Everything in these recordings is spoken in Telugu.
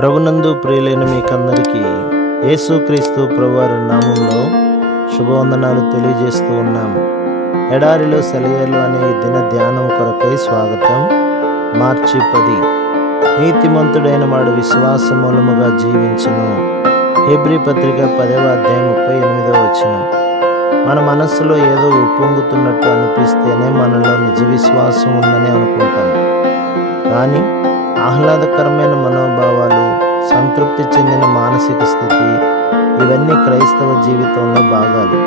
ప్రభునందు ప్రియులైన మీకందరికీ యేసుక్రీస్తు ప్రభువారి నామంలో శుభవందనాలు తెలియజేస్తూ ఉన్నాము. ఎడారిలో సెలయేర్లు అనే ఈ దిన ధ్యానం కొరకై స్వాగతం. మార్చి 10. నీతిమంతుడైన వాడు విశ్వాస మూలముగా జీవించును. హెబ్రీ పత్రిక 10వ అధ్యాయం 38వ వచనం. మన మనస్సులో ఏదో ఉప్పొంగుతున్నట్టు అనిపిస్తేనే మనలో నిజ విశ్వాసం ఉందని అనుకుంటాం. కానీ ఆహ్లాదకరమైన మనోభావాలు, సంతృప్తి చెందిన మానసిక స్థితి, ఇవన్నీ క్రైస్తవ జీవితంలో భాగాలు.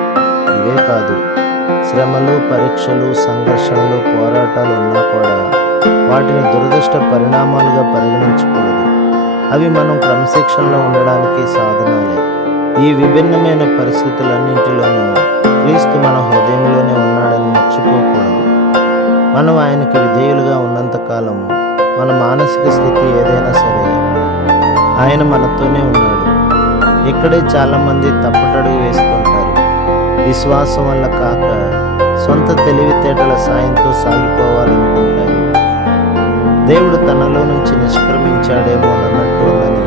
ఇవే కాదు, శ్రమలు, పరీక్షలు, సంఘర్షణలు, పోరాటాలు ఉన్నా కూడా వాటిని దురదృష్ట పరిణామాలుగా పరిగణించకూడదు. అవి మనం క్రమశిక్షణలో ఉండడానికి సాధనాలే. ఈ విభిన్నమైన పరిస్థితులన్నింటిలోనూ క్రీస్తు మన హృదయంలోనే ఉన్నాడని మర్చిపోకూడదు. మనం ఆయనకు విధేయులుగా ఉన్నంతకాలం మన మానసిక స్థితి ఏదైనా సరే ఆయన మనతోనే ఉన్నాడు. ఇక్కడే చాలామంది తప్పటడుగు వేస్తుంటారు. విశ్వాసం వల్ల కాక సొంత తెలివితేటల సాయంతో సాగిపోవాలనుకుంటారు. దేవుడు తనలో నుంచి నిష్క్రమించాడేమో అన్నట్టు ఉందని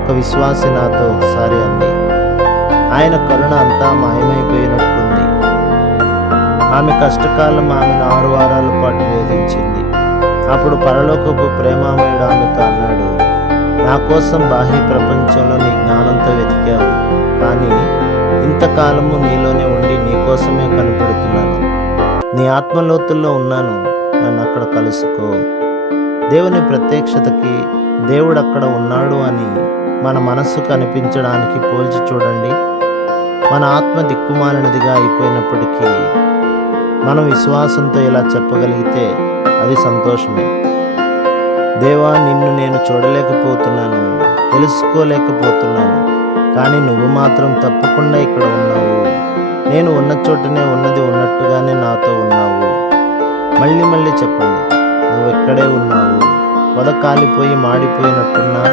ఒక విశ్వాసి నాతో ఒకసారి అంది. ఆయన కరుణ అంతా మాయమైపోయినట్టుంది. ఆమె కష్టకాలం ఆమెను 6 వారాల పాటు వేధించింది. అప్పుడు పరలోకపు ప్రేమామయుడు ఆమెతో అన్నాడు, నా కోసం బాహ్య ప్రపంచంలో నీ జ్ఞానంతో వెతికావు, కానీ ఇంతకాలము నీలోనే ఉండి నీకోసమే కనిపెడుతున్నాను. నీ ఆత్మలోతుల్లో ఉన్నాను, నన్ను అక్కడ కలుసుకో. దేవుని ప్రత్యక్షతకి దేవుడు అక్కడ ఉన్నాడు అని మన మనస్సుకు అనిపించడానికి పోల్చి చూడండి. మన ఆత్మ దిక్కుమాలినదిగా అయిపోయినప్పటికీ మనం విశ్వాసంతో ఇలా చెప్పగలిగితే అది సంతోషమే. దేవా, నిన్ను నేను చూడలేకపోతున్నాను, తెలుసుకోలేకపోతున్నాను, కానీ నువ్వు మాత్రం తప్పకుండా ఇక్కడ ఉన్నావు. నేను ఉన్న చోటనే ఉన్నది ఉన్నట్టుగానే నాతో ఉన్నావు. మళ్ళీ మళ్ళీ చెప్పండి, నువ్వు ఇక్కడే ఉన్నావు. పొద కాలిపోయి మాడిపోయినట్టున్నా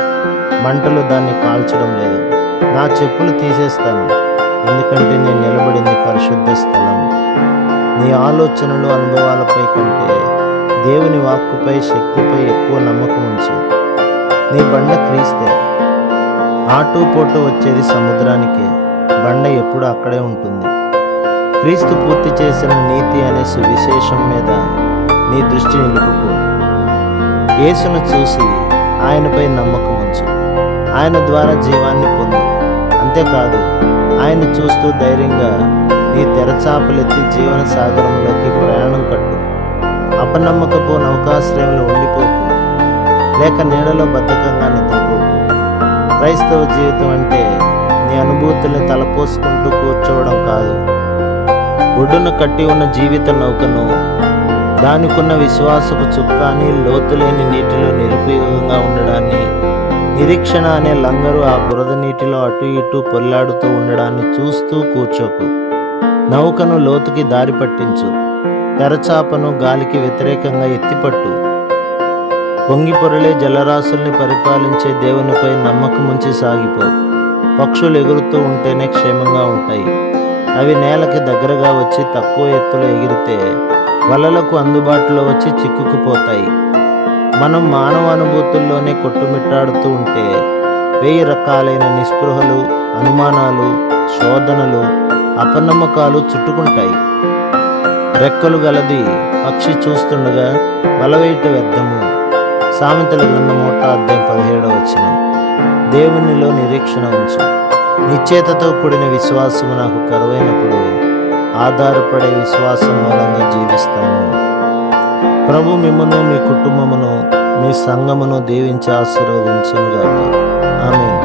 మంటలు దాన్ని కాల్చడం లేదు. నా చెప్పులు తీసేస్తాను, ఎందుకంటే నేను నిలబడింది పరిశుద్ధ స్థలం. నీ ఆలోచనలు, అనుభవాలపై కంటే దేవుని వాక్కుపై, శక్తిపై ఎక్కువ నమ్మకం ఉంచు. నీ బండ క్రీస్తే. ఆటుపోటు వచ్చేది సముద్రానికే, బండ ఎప్పుడు అక్కడే ఉంటుంది. క్రీస్తు పూర్తి చేసిన నీతి అనే సువిశేషం మీద నీ దృష్టి నిలుపుకో. యేసును చూసి ఆయనపై నమ్మకం ఉంచు. ఆయన ద్వారా జీవాన్ని పొందు. అంతేకాదు, ఆయన చూస్తూ ధైర్యంగా నీ తెరచాపలెత్తి జీవన సాగరంలోకి ప్రయాణం కట్టు. అపనమ్మకపు నౌకాశ్రయంలో ఉండిపోకు, లేక నీడలో బద్ధకంగా నిద్రపోకు. క్రైస్తవ జీవితం అంటే నీ అనుభూతుల్ని తలపోసుకుంటూ కూర్చోవడం కాదు. ఒడ్డున కట్టి ఉన్న జీవిత నౌకను, దానికున్న విశ్వాసపు చుక్కాని, లోతులేని నీటిలో నిరుపయోగంగా ఉండడాన్ని, నిరీక్షణ అనే లంగరు ఆ బురద నీటిలో అటు ఇటు పొల్లాడుతూ ఉండడాన్ని చూస్తూ కూర్చోకు. నౌకను లోతుకి దారి పట్టించు. తెరచాపను గాలికి వ్యతిరేకంగా ఎత్తిపట్టు. పొంగి పొరలే జలరాశుల్ని పరిపాలించే దేవునిపై నమ్మకముంచి సాగిపో. పక్షులు ఎగురుతూ ఉంటేనే క్షేమంగా ఉంటాయి. అవి నేలకి దగ్గరగా వచ్చి తక్కువ ఎత్తులో ఎగిరితే వలలకు అందుబాటులో వచ్చి చిక్కుకుపోతాయి. మనం మానవ అనుభూతుల్లోనే కొట్టుమిట్టాడుతూ ఉంటే 1000 రకాలైన నిస్పృహలు, అనుమానాలు, శోధనలు, అపనమ్మకాలు చుట్టుకుంటాయి. రెక్కలు గలది పక్షి చూస్తుండగా వలవేయట వ్యర్థము. సామెతల గ్రంథం 1వ అధ్యాయం 17వ వచనం. దేవునిలో నిరీక్షణ ఉంచు. నిశ్చేతతో కూడిన విశ్వాసము నాకు కరువైనప్పుడు ఆధారపడే విశ్వాసం మూలంగా జీవిస్తాను. ప్రభు మిమ్మును, మీ కుటుంబమును, మీ సంఘమును దీవించి ఆశీర్వదించునుగాక. ఆమేన్.